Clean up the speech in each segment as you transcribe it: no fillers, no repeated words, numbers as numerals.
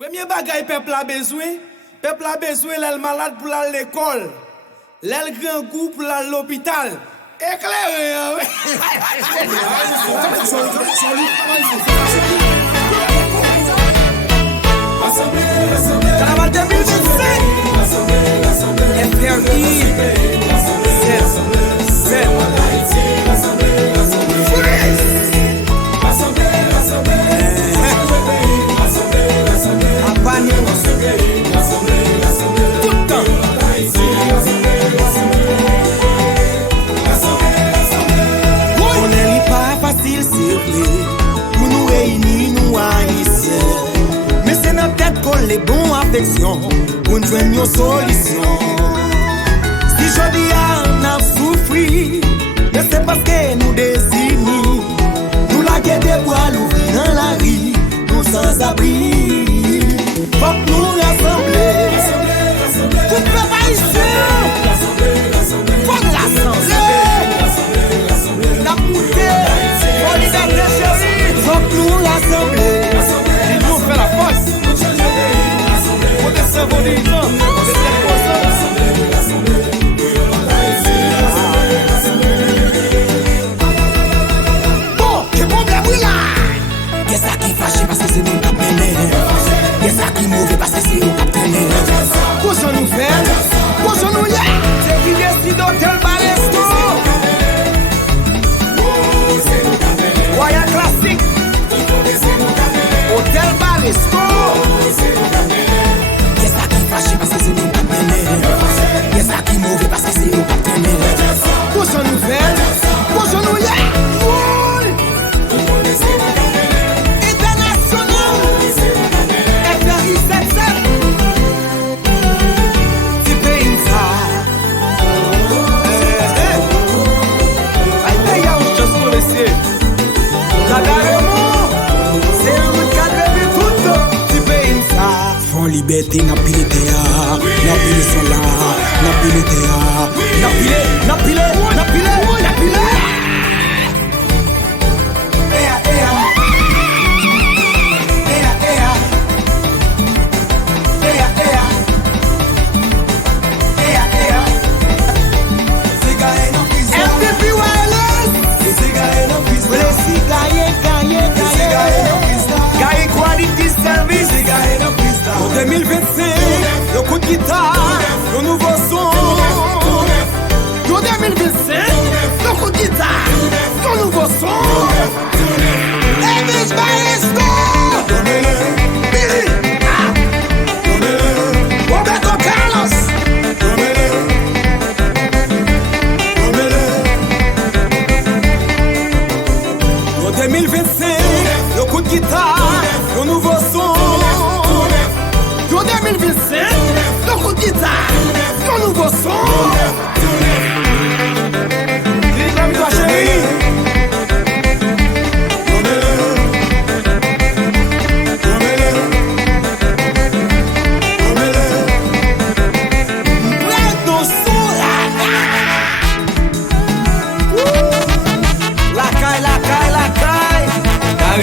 Premier bagay peuple a besoin l'el malade pour aller à l'école, l'el grand goût pour aller à l'hôpital. Éclairé. Carnaval 2025. Pour nous réunir, nous haïtiens. Mais c'est notre tête qu'on les bons affections pour nous joindre une solution. Si je dis on a souffri, mais c'est parce que nous désirons. Nous la guette des bois, l'ouvrir dans la rue, nous sans abri. Faut que nous rassembler. Tout le peuple haïtien. Faut rassembler. La poutée. Faut que nous rassembler. Il nous fait la force. Faut que ça vaut des gens. Bon, que problème oui là. Qu'est-ce qui fâche parce que c'est nous qui mené. Qu'est-ce qui mauvais parce que c'est nous qui traîné. Comment nous faire? Comment nous y est? C'est qui décide d'hôtel Balesco. Royal Classique. Hôtel Balesco. Qu'est-ce qui fâche parce que c'est nous qui mené. Qu'est-ce qui mauvais parce que c'est nous qui traîné. Comment nous faire? Comment nous y est? Liberté n'a pilé théa, n'a pilé sola, n'a pilé théa, n'a pilé. MVP Wireless, gagne quality service. En 2025, le coup de guitare, le nouveau son. En 2025, le coup de guitare, le nouveau son. Elvis Balesco. Billy. Roberto Carlos. En 2025, le coup de guitare, le nouveau son. En 2025, le coup de guitare, le nouveau son. Dis comme toi chérie.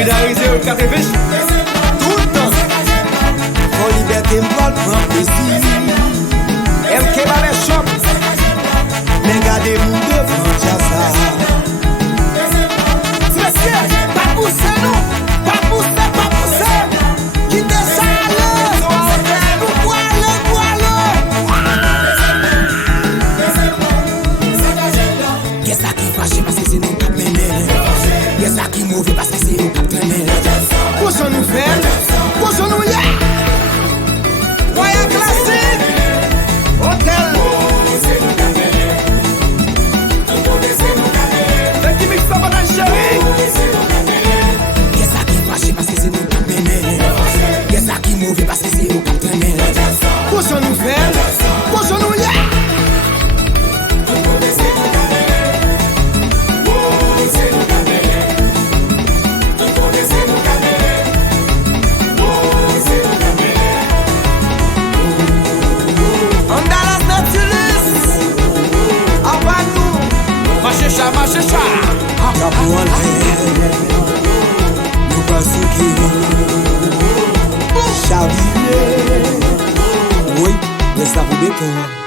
Dari 04 fiches. Tout le temps. Pour liberté, moi, le prend plaisir. MK Barbershop. Mais gardez-vous devant Jassa. Monsieur, pas pousser, non. Pas pousser. Quittez ça, là. Nous voilà. Qu'est-ce qui fâche parce que c'est nous qui mené. Qu'est-ce qui mauvais parce que c'est nous qui traîné. Comment nous faire? Comment nous y est? Royal Classique. Hôtel. Le qui mixe pas dans chérie. Qu'est-ce qui fâche parce que c'est nous qui mené. Qu'est-ce qui mauvais parce que c'est nous qui traîné. Comment nous faire? Comment nous y est? Machecha. Nous passons qui. Chavi. Oui, laisse la roue béton.